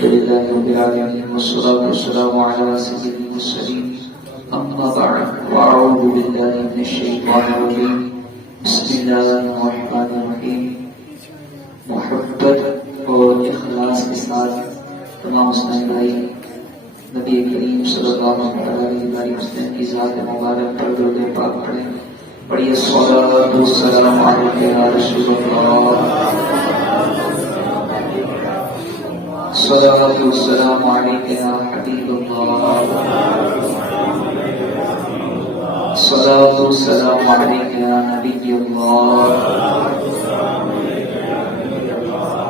الحمد لله رب العالمين والصلاة والسلام على سيد المرسلين أما بعد وأعوذ بالله من الشيطان الرجيم بسم الله الرحمن الرحيم محبت اور اخلاص کے ساتھ تمام مسلمان بھائی نبی کریم صلی اللہ علیہ وسلم کی ذات مبارک پر درود پاک پڑھیں. پڑھیے صلوات و سلام علیک یا رسول اللہ، صلوات و سلام علیک یا حبیب اللہ، صلوات و سلام علیک یا نبی اللہ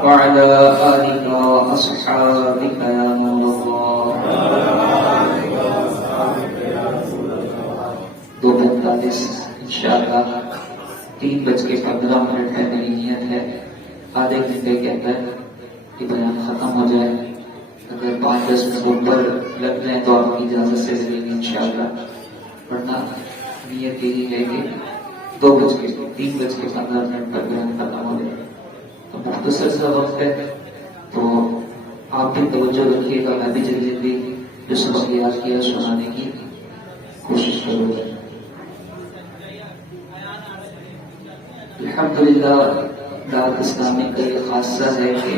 وعلى آلك وأصحابك يا نور الله. 2:45 انشاءاللہ 3:15 پہ میری نیت ہے آدھے گھنٹے کے اندر یہ بیان ختم ہو جائے. اگر 5-10 منٹ اوپر لگ جائیں تو آپ کی اجازت سے لیں گے انشاءاللہ، ورنہ نیت یہی ہے کہ 3:15 پر بیان ختم ہو جائے. تو مختصر سا وقت ہے تو آپ بھی توجہ رکھیے گا، میں بھی جلدی جو سبق یاد کیا سنانے کی کوشش کروں گا. الحمدللہ دعوت اسلامی کا یہ خاصہ ہے کہ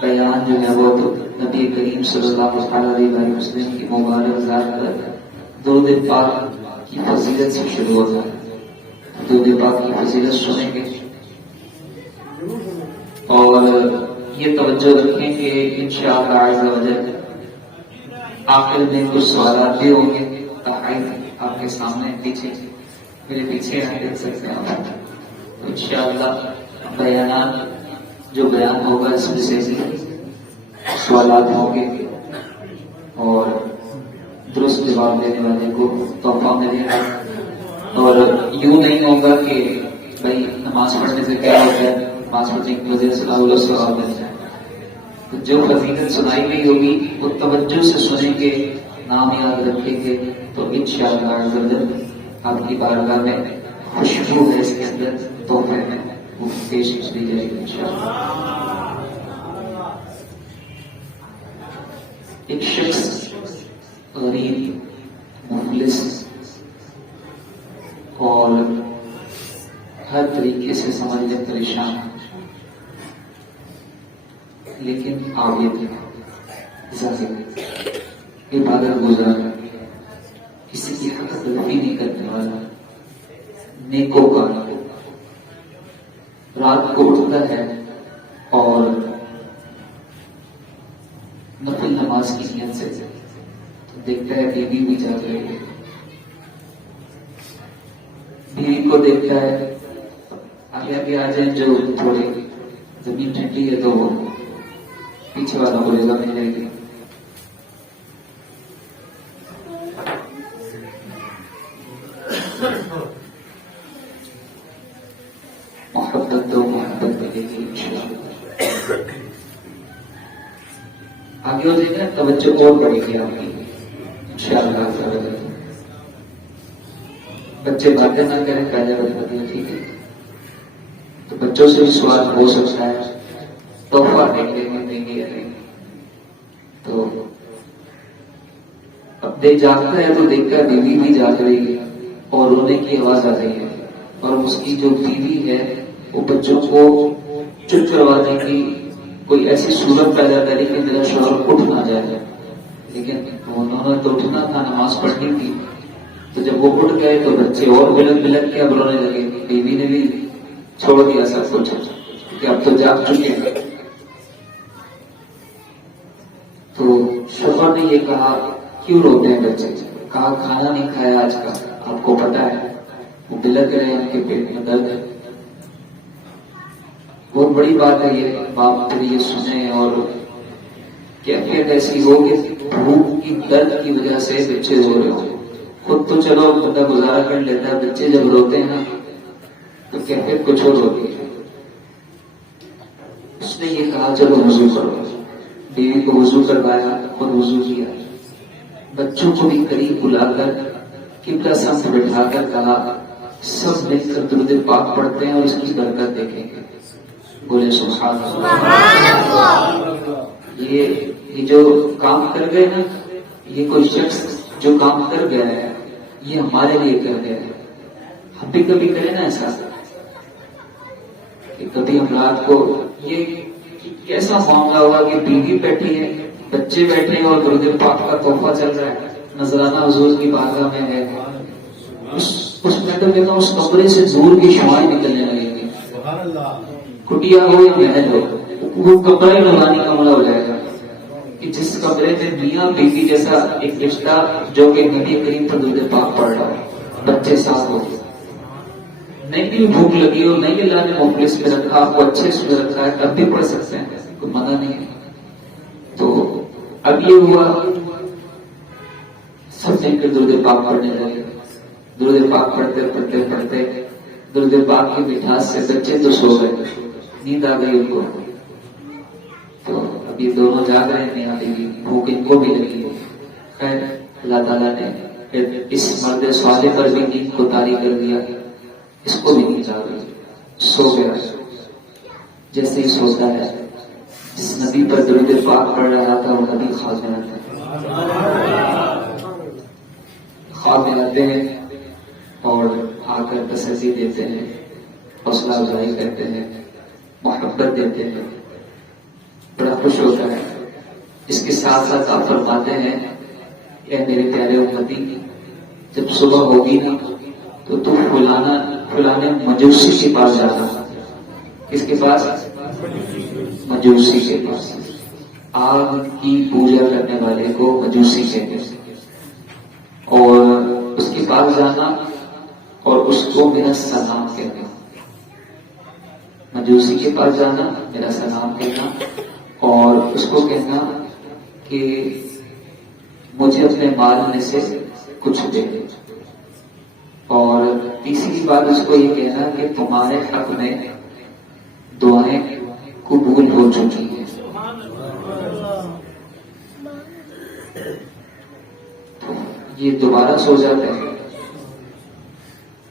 بیان جو ہے وہ نبی کریم صلی اللہ علیہ وسلم کی مبارک ذات پر درود پاک کی فضیلت سے شروع ہوتا ہے. درود پاک کی فضیلت سنیں گے اور یہ توجہ رکھیں کہ انشاءاللہ عز و جل آخر میں کچھ سوالات بھی ہوں گے. آپ کے سامنے پیچھے میرے پیچھے آپ دیکھ سکتے ہیں آپ. تو انشاءاللہ بیانات جو بیان ہوگا اس میں سے سوالات ہوں گے اور درست جواب دینے والے کو تحفہ ملے گا. اور یوں نہیں ہوگا کہ بھائی نماز پڑھنے سے کیا ہوتا ہے، نماز پڑھنے کی وجہ سے اللہ ثواب مل جائے. تو جو فضیلت سنائی گئی ہوگی وہ توجہ سے سنیں گے، نام یاد رکھیں گے تو انشاءاللہ عز و جل آپ کی بارگاہ میں خوشبو ہے اس کے اندر تحفے میں وہ پیش کی جائے گی انشاءاللہ. ایک شخص غریب مفلس اور ہر طریقے سے سمجھ لیں پریشان، لیکن عابد زاہد عبادت گزار، کسی کی حق تلفی نہیں کرنے والا، نیکوکار، رات کو اٹھتا ہے اور نفل نماز کی نیت سے تو دیکھتا ہے بیوی بھی جاگ رہی ہے، بیوی کو دیکھتا ہے آگے آ جائیں جو تھوڑے زمین ٹھنڈی ہے تو وہ پیچھے والا بولے گا مل جائے گی. محبت دو، محبت ملے گی انشاءاللہ. آگے ہو جائے گا توجہ اور بڑھے گی آپ کی انشاءاللہ. بچے باتیں نہ کریں پہلے بتا دیا ٹھیک ہے. تو بچوں سے بھی سوال ہو سکتا ہے تحفہ دیں گے یا نہیں. تو اب دے جاگتا ہے تو دیکھتا ہے بیوی بھی جاگ رہی ہے اور رونے کی آواز آ رہی ہے اور اس کی جو بیوی ہے وہ بچوں کو چپ کروانے کی کوئی ایسی صورت پیدا کری کہ میرا شوہر اٹھ نہ جائے. لیکن انہوں نے تو اٹھنا تھا، نماز پڑھنی تھی. تو جب وہ اٹھ گئے تو بچے اور بلند کے اب رونے لگے. بیوی نے بھی چھوڑ دیا سب کچھ کہ اب تو جاگ چکے ہیں. تو شوہر نے یہ کہا کیوں روتے ہیں بچے؟ کہا کھانا نہیں کھایا آج کا، آپ کو پتا ہے وہ بلک رہے ہیں، ان کے پیٹ میں درد ہے. بہت بڑی بات ہے یہ، باپ پھر یہ سنیں اور کیفیت ایسی ہو کہ بھوک کی درد کی وجہ سے بچے رو رہے ہوں. خود تو چلو بندہ گزارا کر لیتا ہے، بچے جب روتے ہیں نا تو کیفیت کچھ اور ہوتی ہے. اس نے یہ کہا چلو وضو کرو. بیوی کو وضو کروایا اور وضو کیا. بچوں کو بھی قریب بلا کر قبلہ سمت بٹھا کر کہا سب مل کر درود پاک پڑھتے ہیں اور اس کی برکت دیکھیں گے. بولے سبحان اللہ. یہ جو کام کر گئے نا، یہ کوئی شخص جو کام کر گیا ہے یہ ہمارے لیے کر گیا ہے. ہم بھی کبھی کریں نا ایسا کہ کبھی ہم رات کو یہ کیسا معاملہ ہوا کہ بیوی بیٹھی ہے، بچے بیٹھے ہیں اور درود پاک کا تحفہ چل رہا ہے، نذرانہ حضور کی بارگاہ میں ہے. اس میں تو کہتا ہوں اس کمرے سے دور کی شعائیں نکلنے لگیں گی. کٹیا ہو یا محل ہو، وہ کمرہ ہی نورانی کمرہ ہو جائے گا کہ جس کمرے میں میاں بیوی جیسا ایک رشتہ، جو کہ نبی کریم پر درود پاک پڑھ رہا ہو، بچے ساتھ ہو، نہیں بھی بھوک لگی ہو، نہیں اللہ نے مفلس میں رکھا، آپ کو اچھے سے رکھا ہے، تب بھی پڑھ سکتے ہیں، کوئی منع نہیں ہے. تو اب یہ ہوا سب مل کر درود پاک پڑھنے لگے. درود پاک پڑھتے پڑھتے پڑھتے درود پاک کی مٹھاس سے بچے تو سو گئے، نیند آ گئی ان کو. تو اب یہ دونوں جاگ رہے ہیں، میاں بیوی، بھوک ان کو بھی لگی. خیر اللہ تعالیٰ نے پھر اس مرد صالح پر بھی نیند کو طاری کر دیا، اس کو بھی نیند آ گئی، سو گیا. جیسے ہی سوتا ہے، جس نبی پر درود پاک پڑھ رہا تھا وہ نبی خواب میں آتے ہیں. خواب میں آتے ہیں اور آ کر تسلی دیتے ہیں، حوصلہ افزائی کرتے ہیں، محبت دیتے ہیں، بڑا خوش ہوتا ہے. اس کے ساتھ ساتھ آپ فرماتے ہیں اے میرے پیارے امتی، جب صبح ہوگی نا تو فلانے مجوسی کے پاس جانا. کس کے پاس؟ مجوسی کے پاس. آگ کی پوجا کرنے والے کو مجوسی کہتے ہیں. اور اس کے پاس جانا اور اس کو میرا سلام کہنا. مجوسی کے پاس جانا، میرا سلام کہنا، اور اس کو کہنا کہ مجھے اپنے مال میں سے کچھ دے دے. اور تیسری بات اس کو یہ کہنا کہ تمہارے حق میں دعائیں قبول ہو چکی ہیں. یہ دوبارہ سو جاتا ہے،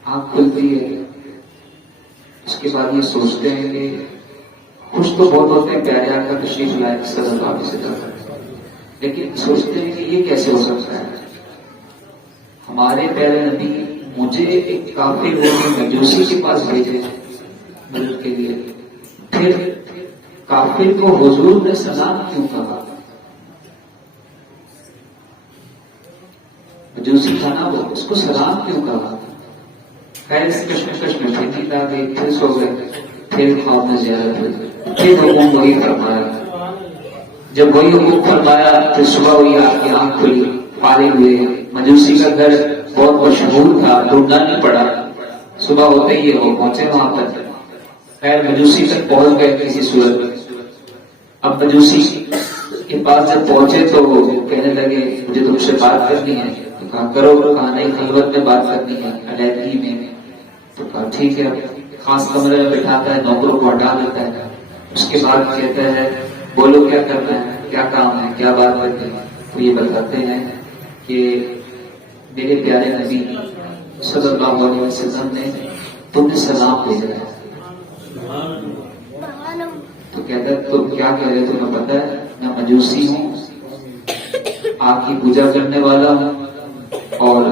آنکھ کھلتی ہے. اس کے بعد یہ سوچتے ہیں کہ خوش تو بہت ہوتے ہیں، پیارے آقا تشریف لائے صلی اللہ علیہ وسلم، لیکن سوچتے ہیں کہ یہ کیسے ہو سکتا ہے. ہمارے پیارے نبی مجھے ایک کافر مجوسی کے پاس بھیجے مدد کے لیے، پھر کافر کو حضور نے سلام کیوں کہا؟ مجوسی تھا نا وہ، اس کو سلام کیوں کہا؟ خیر اس کشمکش میں پھر نیند آ گئی، پھر سو گئے. پھر خواب میں زیارت ہوئی، پھر حکم وہی فرمایا. جب وہی حکم فرمایا پھر صبح ہوئی، آپ کی آنکھ کھلی، فارغ ہوئے. مجوسی کا گھر بہت مشہور تھا، ڈھونڈنا نہیں پڑا، صبح ہوتے ہی وہ پہنچے وہاں پر. خیر مجوسی تک پہنچ گئے کسی صورت میں. اب مجوسی کے پاس جب پہنچے تو وہ کہنے لگے مجھے تم سے بات کرنی ہے. تو کہا کرو. کہا نہیں، خلوت میں بات کرنی ہے، علیحدگی میں. تو کہا ٹھیک ہے. خاص کمرے میں بٹھاتا ہے، نوکروں کو ہٹا دیتا ہے. اس کے بعد کہتا ہے بولو کیا کرنا ہے، کیا کام ہے، کیا بات کرنی ہے. تو یہ بتاتے ہیں کہ میرے پیارے نبی صلی اللہ علیہ وسلم نے تمہیں سلام بھیجا ہے. تو کہتا ہے تم کیا کہہ رہے، تمہیں پتہ ہے میں مجوسی ہوں، آپ کی پوجا کرنے والا ہوں، اور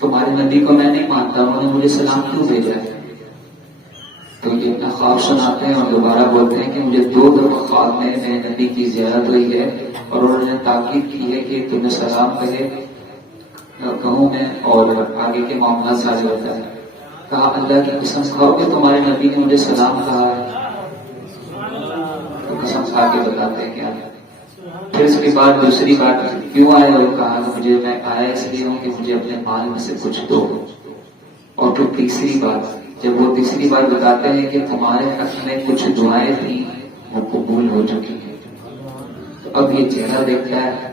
تمہارے نبی کو میں نہیں مانتا، انہوں نے مجھے سلام کیوں بھیجا ہے. تو یہ اپنا خواب سناتے ہیں اور دوبارہ بولتے ہیں کہ مجھے 2 دفعہ خواب میں میرے نبی کی زیارت ہوئی ہے اور انہوں نے تاکید کی ہے کہ تمہیں سلام کہوں میں اور آگے کے معاملات سارے ہوتا ہے. کہا اللہ کی قسم کھاؤ کہ تمہارے نبی نے مجھے سلام کہا ہے؟ تو قسم کھا کے بتاتے ہیں کیا. پھر اس کے بعد دوسری بات کیوں آئے، وہ کہا کہ مجھے میں آیا اس لیے ہوں کہ مجھے اپنے مال میں سے کچھ دو. اور پھر تیسری بات، جب وہ تیسری بات بتاتے ہیں کہ تمہارے حق میں کچھ دعائیں تھیں وہ قبول ہو چکی ہیں. تو اب یہ چہرہ دیکھتا ہے،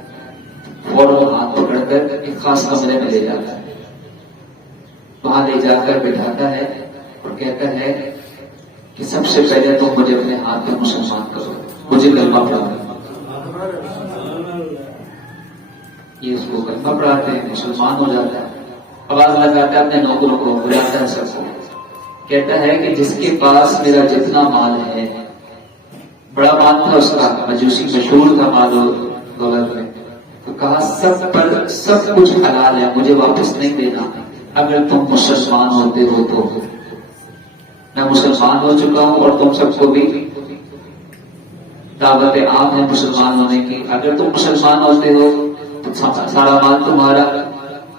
فوراً ہاتھ پکڑ کر ایک خاص کمرے میں لے جاتا ہے. وہاں لے جا کر بٹھاتا ہے اور کہتا ہے کہ سب سے پہلے تم مجھے اپنے ہاتھ میں مسلمان کرو، مجھے کلمہ پڑھاؤ. یہ اس کو کلمہ پڑھاتے ہیں، مسلمان ہو جاتا ہے. آواز لگاتا ہے اپنے نوکروں کو، بلاتا ہے سب کو، کہتا ہے کہ جس کے پاس میرا جتنا مال ہے بڑا مان تھا اس کا، مجوسی مشہور تھا مال و دولت میں. تو کہا سب پر سب کچھ حلال ہے، مجھے واپس نہیں دینا، اگر تم مسلمان ہوتے ہو تو. میں مسلمان ہو چکا ہوں اور تم سب کو بھی دعوت عام ہے مسلمان ہونے کی. اگر تم مسلمان ہوتے ہو تو سارا مال تمہارا،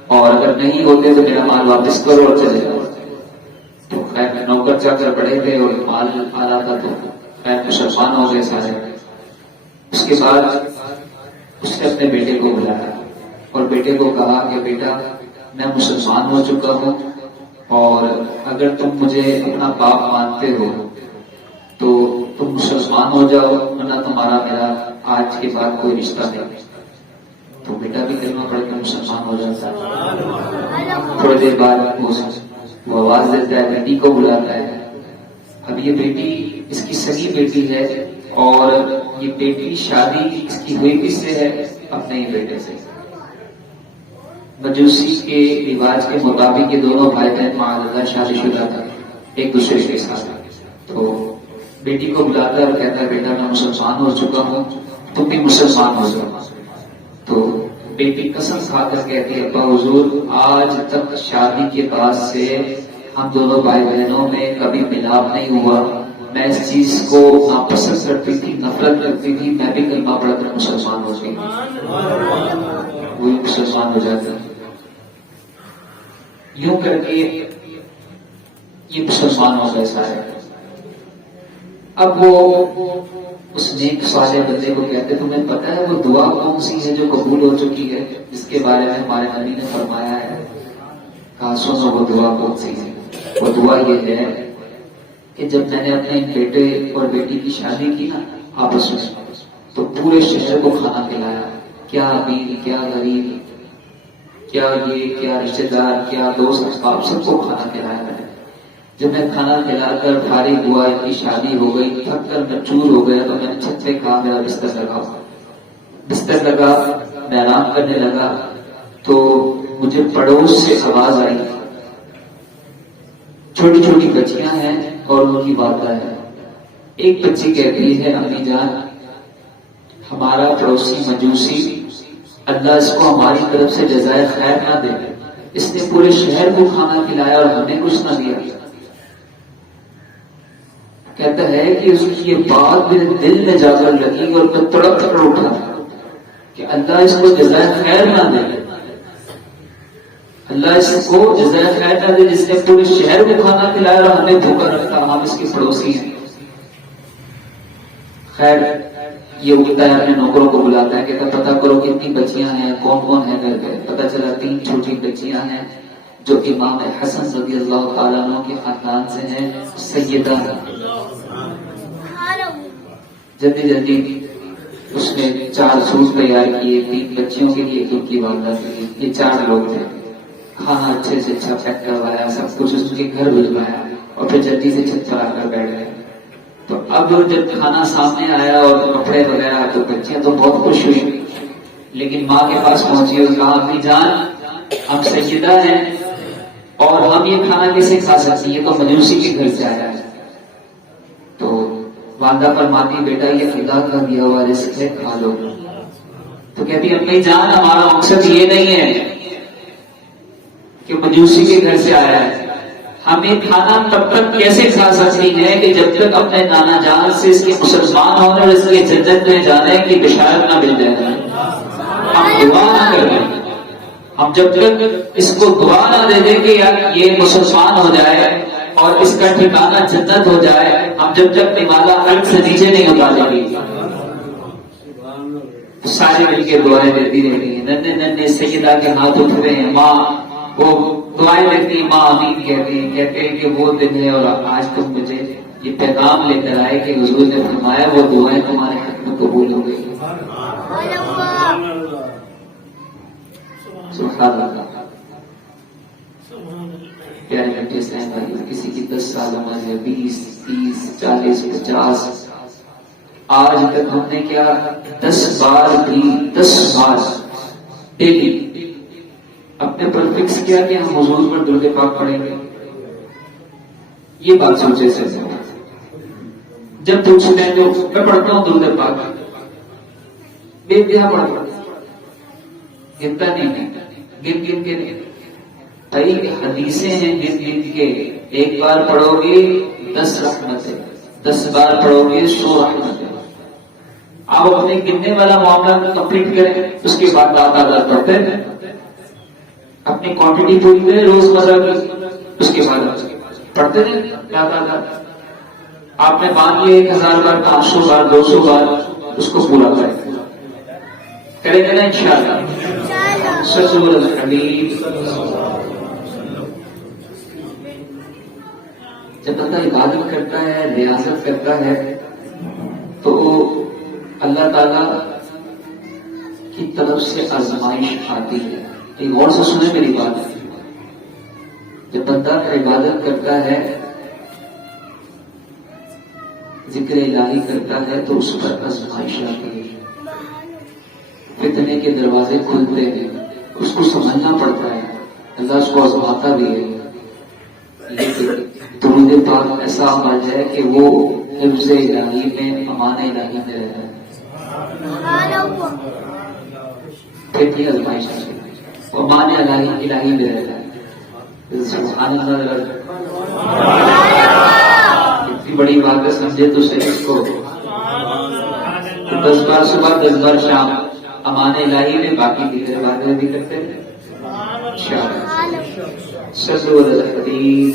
اور اگر نہیں ہوتے تو میرا مال واپس کرو اور چلے جاؤ. تو خیر نوکر چاکر بڑے تھے اور مال آ رہا تھا تو خیر مسلمان ہو گئے سارے. اس کے بعد اس نے اپنے بیٹے کو بلایا اور بیٹے کو کہا کہ بیٹا میں مسلمان ہو چکا ہوں، اور اگر تم مجھے اپنا باپ مانتے ہو تو تم مسلمان ہو جاؤ، ورنہ تمہارا میرا آج کے بعد کوئی رشتہ نہیں. تو بیٹا بھی کلمہ پڑھ کے مسلمان ہو جاتا ہے. تھوڑی دیر بعد وہ آواز دیتا ہے، بیٹی کو بلاتا ہے. اب یہ بیٹی اس کی سگی بیٹی ہے، اور یہ بیٹی شادی اس کی ہوئی کس سے ہے؟ اپنے ہی بیٹے سے. مجوسی کے رواج کے مطابق یہ دونوں بھائی بہن معاذ شادی شدہ تھے ایک دوسرے کے ساتھ. تو بیٹی کو بلاتا ہے اور کہتا ہے بیٹا میں مسلمان ہو چکا ہوں، تم بھی مسلمان ہو جاؤ. تو بیٹی قسم کھا کر کہتی ہے ابا حضور آج تک شادی کے بعد سے ہم دونوں بھائی بہنوں میں کبھی ملاپ نہیں ہوا، میں اس چیز کو ناپسند کرتی تھی، نفرت کرتی تھی، میں بھی کلمہ پڑھ کر مسلمان ہو گئی. وہی مسلمان ہو جاتا ہے. یوں کر کے یہ مسلمان ہو گئے سارے. اب وہ اس نیک صالح بندے کو کہتے تمہیں پتہ ہے وہ دعا کون سی ہے جو قبول ہو چکی ہے، جس کے بارے میں ہمارے نبی نے فرمایا ہے؟ کہا سنو وہ دعا کون سی ہے. وہ دعا یہ ہے کہ جب میں نے اپنے بیٹے اور بیٹی کی شادی کی نا آپس میں، تو پورے شہر کو کھانا کھلایا، کیا امیر کیا غریب، کیا یہ کیا رشتے دار کیا دوست احباب، سب کو کھانا کھلایا میں نے. جب میں کھانا کھلا کر فارغ ہوا، ان کی شادی ہو گئی، تھک کر میں چور ہو گیا، تو میں نے چھت پہ کہا میرا بستر لگا. بستر لگا، میں آرام کرنے لگا تو مجھے پڑوس سے آواز آئی. چھوٹی چھوٹی بچیاں ہیں اور ان کی وعدہ ہے. ایک بچی کہتی ہے امی جان ہمارا پڑوسی مجوسی اللہ اس کو ہماری طرف سے جزائے خیر نہ دے، اس نے پورے شہر کو کھانا کھلایا اور ہمیں کچھ نہ دیا. کہتا ہے کہ اس کی یہ بات میرے دل میں جا کر لگی اور میں تڑپ کر اٹھا کہ اللہ اس کو جزائے خیر نہ دے، اللہ اس کو جزائے خیر نہ دے جس نے پورے شہر کو کھانا کھلایا اور ہمیں بھوکا رکھا، ہم اس کے پڑوسی ہیں. خیر یہ اٹھتا ہے اپنے نوکروں کو بلاتا ہے، کہتا پتہ کرو کتنی بچیاں ہیں، کون کون ہے گھر پہ. پتہ چلا 3 چھوٹی بچیاں ہیں جو امام حسن رضی اللہ تعالیٰ عنہ کے خاندان سے ہیں، سیدہ ہیں. جلدی جلدی اس نے 4 سوٹ تیار کیے، 3 بچیوں کے لیے، 1 کی والدہ کے لیے. یہ 4 لوگ تھے. کھانا اچھے سے اچھا پیک کروایا، سب کچھ اس کے گھر بھجوایا اور پھر جلدی سے چھت پر آ کر بیٹھ گئے. تو اب جب کھانا سامنے آیا اور کپڑے وغیرہ تو بچیاں تو بہت خوش ہوئی، لیکن ماں کے پاس پہنچی اور کہا امی جان ہم سیدہ ہیں اور ہم یہ کھانا کیسے کھا سکتی، یہ تو مجوسی کے گھر سے آیا ہے. تو والدہ فرماتی بیٹا یہ خدا کا دیا ہوا رزق ہے، کھا لو. تو کہتی امی جان ہمارا مقصد یہ نہیں ہے کہ مجوسی کے گھر سے آیا ہے، ہمیں کھانا تب تک کیسے کھا سکتی ہے کہ جب تک اپنے نانا جان سے اس کے مسلمان ہونے اور اس کے جنت میں جانے کی بشارت نہ مل جائے. ہم دعا نہ کر دیں، ہم جب تک اس کو دعا نہ دے دیں کہ یار یہ مسلمان ہو جائے اور اس کا ٹھکانہ جنت ہو جائے، ہم جب تک نمالا عرق سے نیچے نہیں اتاریں گے. سارے مل کے دعائیں دیتی رہتی ہیں. ننے ننے سیدہ کے ہاتھ اٹھتے ہیں، ماں وہ دعائیں دیتی ہیں، ماں آمین کہتی ہیں. کہتے ہیں کہ وہ دن ہے اور آج تم مجھے یہ پیغام لے کر آئے کہ حضور نے فرمایا وہ دعائیں تمہارے حق میں قبول ہو گئی. سبحان اللہ. پیارے بچے اسلام بھائی، کسی کی 10 سال عمر ہے، 20 30 40 50، آج تک ہم نے کیا 10 بار ڈیلی اپنے پر فکس کیا کہ ہم حضور پر درود پاک پڑھیں گے. یہ بات سوچے سے جب پوچھتے ہیں جو میں پڑھتا ہوں درود پاک بے انتہا پڑھتا ہوں، گنتا نہیں، گن گن کے نہیں. کئی حدیثیں ہیں گن گن کے، ایک بار پڑھو گے 10 رحمتیں، 10 بار پڑھو گے 100 رحمتیں. آپ اپنے گننے والا معاملہ کمپلیٹ کریں، اس کے بعد تعداد پڑھتے ہیں. اپنی کوانٹٹی پوری کریں روزمرہ کی، اس کے بعد پڑھتے ہیں تعداد. آپ نے مان لیے 1000 بار، 500 بار، 200 بار، اس کو پورا کریں گے نا انشاءاللہ. صلو علی الحبیب. جب بندہ عبادت کرتا ہے، ریاضت کرتا ہے، تو اللہ تعالی کی طرف سے آزمائش آتی ہے. ایک اور سے سنیں میری بات، جب بندہ عبادت کرتا ہے، ذکر الہی کرتا ہے، تو اس پر آزمائش آتی ہے، فتنے کے دروازے کھلتے ہیں، اس کو سمجھنا پڑتا ہے، اللہ اس کو آزماتا بھی ہے. لیکن درود پاک ایسا عمل ہے کہ وہ حفظ الہی میں، امان الہی میں رہتا ہے. پھر بھی آزمائش آتی ہے، وہ امان الہی میں رہتا ہے. سبحان اللہ. اتنی بڑی بات ہے، سمجھے تو صحیح اس کو. 10 بار صبح، 10 بار شام، امان الہی میں، باقی دیگر باتیں بھی کرتے ہیں. صلو علی الحبیب.